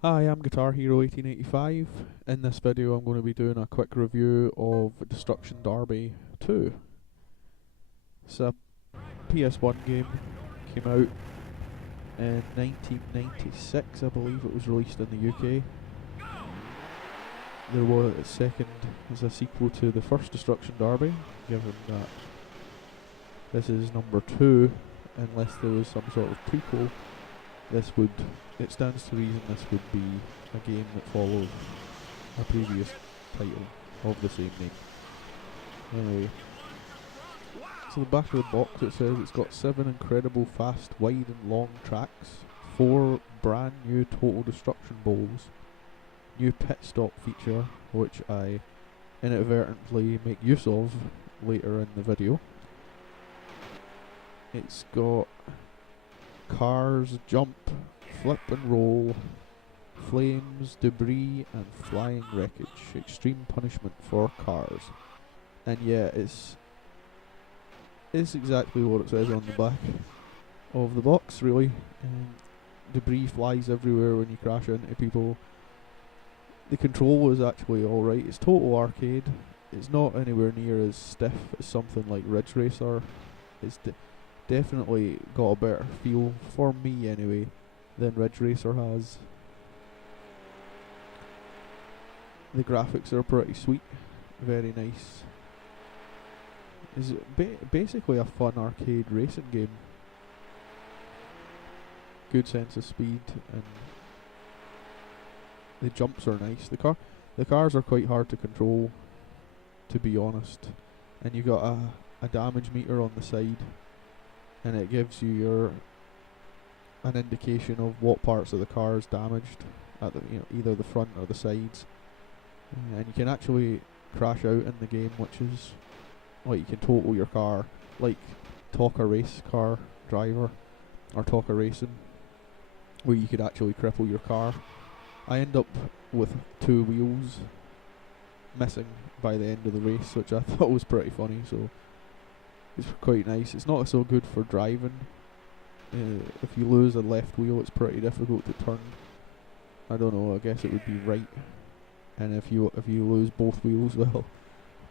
Hi, I'm Guitar Hero 1885. In this video I'm going to be doing a quick review of Destruction Derby 2. It's a PS1 game, came out in 1996, I believe it was released in the UK. There was a second as a sequel to the first Destruction Derby, given that this is number 2, unless there was some sort of prequel. It stands to reason this would be a game that followed a previous title of the same name. Anyway, so the back of the box, it says it's got 7 incredible fast, wide and long tracks, 4 brand new total destruction bowls, new pit stop feature, which I inadvertently make use of later in the video. It's got cars, jump, flip and roll, flames, debris and flying wreckage. Extreme punishment for cars. And yeah, it's exactly what it says on the back of the box, really. Debris flies everywhere when you crash into people. The control is actually alright. It's total arcade. It's not anywhere near as stiff as something like Ridge Racer. It's definitely got a better feel, for me anyway, than Ridge Racer has. The graphics are pretty sweet, very nice. It's basically a fun arcade racing game. Good sense of speed, and the jumps are nice. The cars are quite hard to control, to be honest. And you got a damage meter on the side, and it gives you an indication of what parts of the car is damaged at either the front or the sides. And you can actually crash out in the game, which is like you can total your car, like Talk a Race Car Driver or Talk a Racing, where you could actually cripple your car. I end up with 2 wheels missing by the end of the race, which I thought was pretty funny, so it's quite nice. It's not so good for driving. If you lose a left wheel, it's pretty difficult to turn. I don't know, I guess it would be right. And if you lose both wheels, well,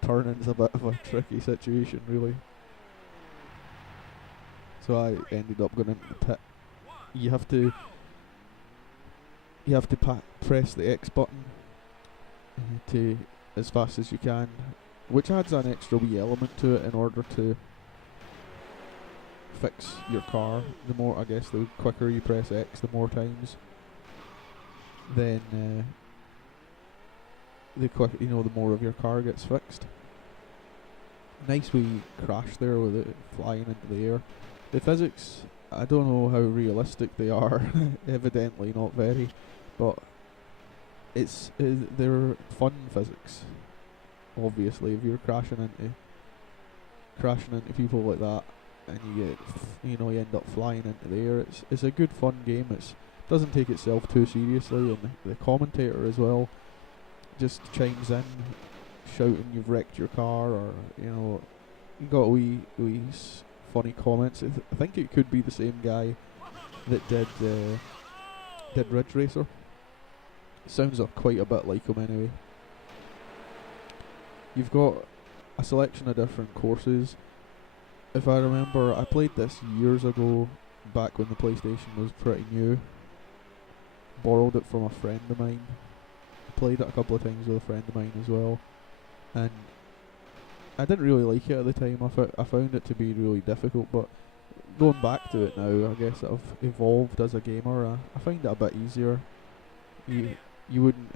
turning's a bit of a tricky situation, really. So I ended up going into the pit. You have to press the X button to as fast as you can, which adds an extra wee element to it in order to fix your car. The quicker you press X, the more times, then the more of your car gets fixed. Nice wee crash there with it flying into the air. The physics, I don't know how realistic they are. Evidently not very, but they're fun physics. Obviously, if you're crashing into people like that, and you end up flying into the air, it's a good fun game. It doesn't take itself too seriously, and the commentator as well just chimes in shouting you've wrecked your car, or you got wee funny comments. I think it could be the same guy that did Ridge Racer. Sounds quite a bit like him anyway. You've got a selection of different courses. If I remember, I played this years ago, back when the PlayStation was pretty new. Borrowed it from a friend of mine. Played it a couple of times with a friend of mine as well, and I didn't really like it at the time. I found it to be really difficult, but going back to it now, I guess I've evolved as a gamer. I find it a bit easier. You wouldn't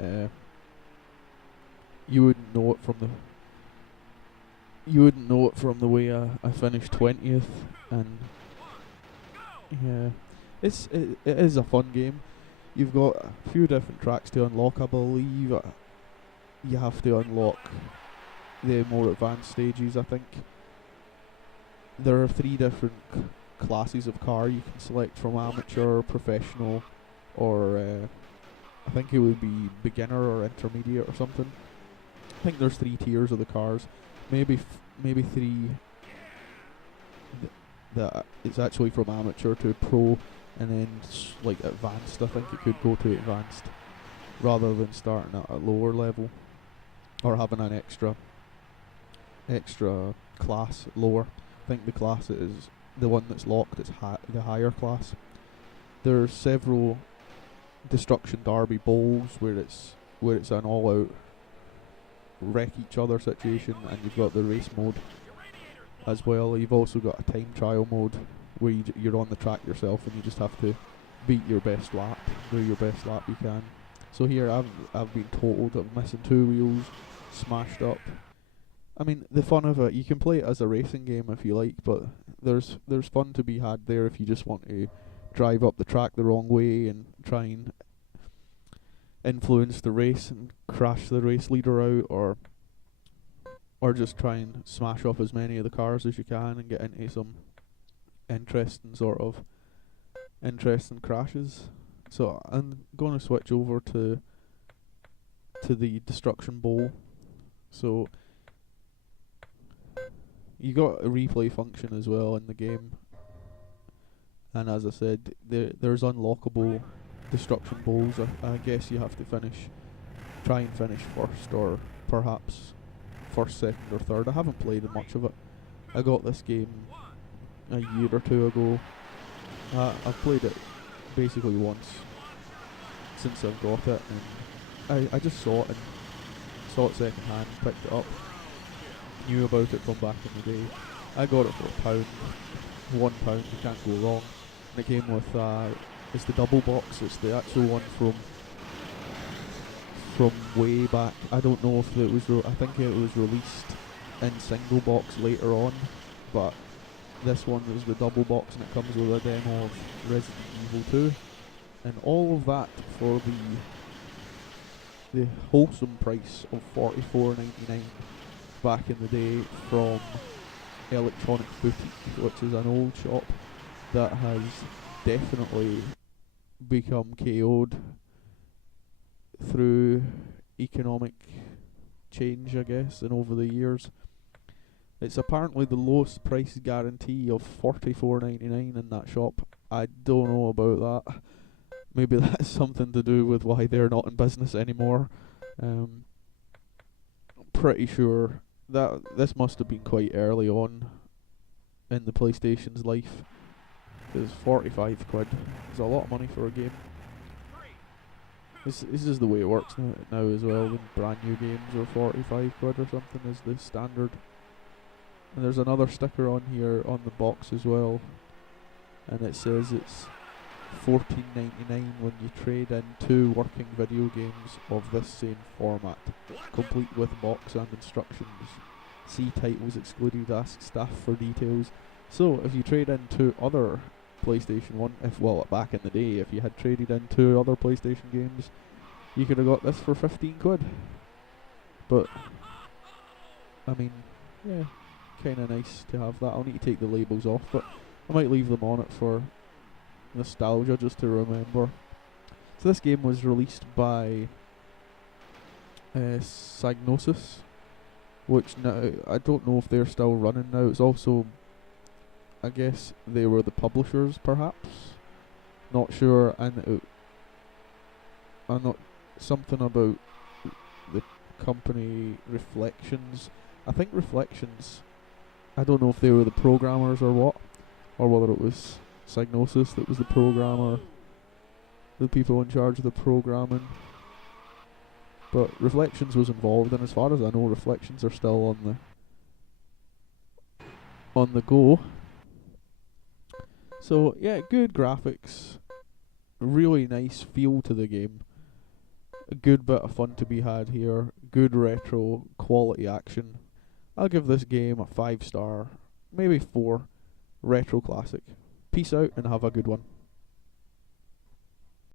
know it from the way I finished 20th, and yeah, it is a fun game. You've got a few different tracks to unlock. I believe you have to unlock the more advanced stages. I think there are 3 different classes of car you can select from: amateur, professional, or I think it would be beginner or intermediate or something. I think there's 3 tiers of the cars, maybe 3 that it's actually from amateur to pro, and then like advanced. I think it could go to advanced. rather than starting at a lower level or having an extra class lower. I think the class is the one that's locked. It's the higher class. There's several Destruction Derby bowls where it's an all-out wreck each other situation, and you've got the race mode as well. You've also got a time trial mode where you're on the track yourself and you just have to beat your best lap, do your best lap you can. So here I've been totaled. I'm missing 2 wheels, smashed up. I mean, the fun of it, you can play it as a racing game if you like, but there's fun to be had there if you just want to drive up the track the wrong way and try and influence the race and crash the race leader out, or just try and smash up as many of the cars as you can and get into some interesting crashes. So I'm going to switch over to the Destruction Bowl. So you got a replay function as well in the game, and as I said, there's unlockable Destruction Bowls. I guess you have to try and finish first, or perhaps first, second or third. I haven't played much of it. I got this game a year or 2 ago. I've played it basically once since I've got it, and I just saw it second hand, picked it up, knew about it from back in the day. I got it for £1, £1, you can't go wrong. And it came with it's the double box. It's the actual one from way back. I don't know if it was. I think it was released in single box later on, but this one was the double box, and it comes with a demo of Resident Evil 2, and all of that for the wholesome price of $44.99 back in the day from Electronic Boutique, which is an old shop that has definitely become KO'd through economic change, I guess, and over the years. It's apparently the lowest price guarantee of $44.99 in that shop. I don't know about that. Maybe that's something to do with why they're not in business anymore. Pretty sure that this must have been quite early on in the PlayStation's life. It's 45 quid. It's a lot of money for a game. This is the way it works now as well, when brand new games are 45 quid or something is the standard. And there's another sticker on here on the box as well, and it says it's $14.99 when you trade in 2 working video games of this same format, complete with box and instructions. See titles excluded, ask staff for details. So if you trade in 2 other PlayStation 1, back in the day, if you had traded in 2 other PlayStation games, you could have got this for 15 quid. But I mean, yeah, kinda nice to have that. I'll need to take the labels off, but I might leave them on it for nostalgia, just to remember. So this game was released by Psygnosis, which now I don't know if they're still running now. It's also, I guess they were the publishers, perhaps. Not sure, and I'm not something about the company Reflections. I think Reflections. I don't know if they were the programmers or what, or whether it was Psygnosis that was the programmer, the people in charge of the programming. But Reflections was involved, and as far as I know, Reflections are still on the go. So yeah, good graphics, really nice feel to the game, a good bit of fun to be had here, good retro quality action. I'll give this game a 5 star, maybe 4, retro classic. Peace out and have a good one.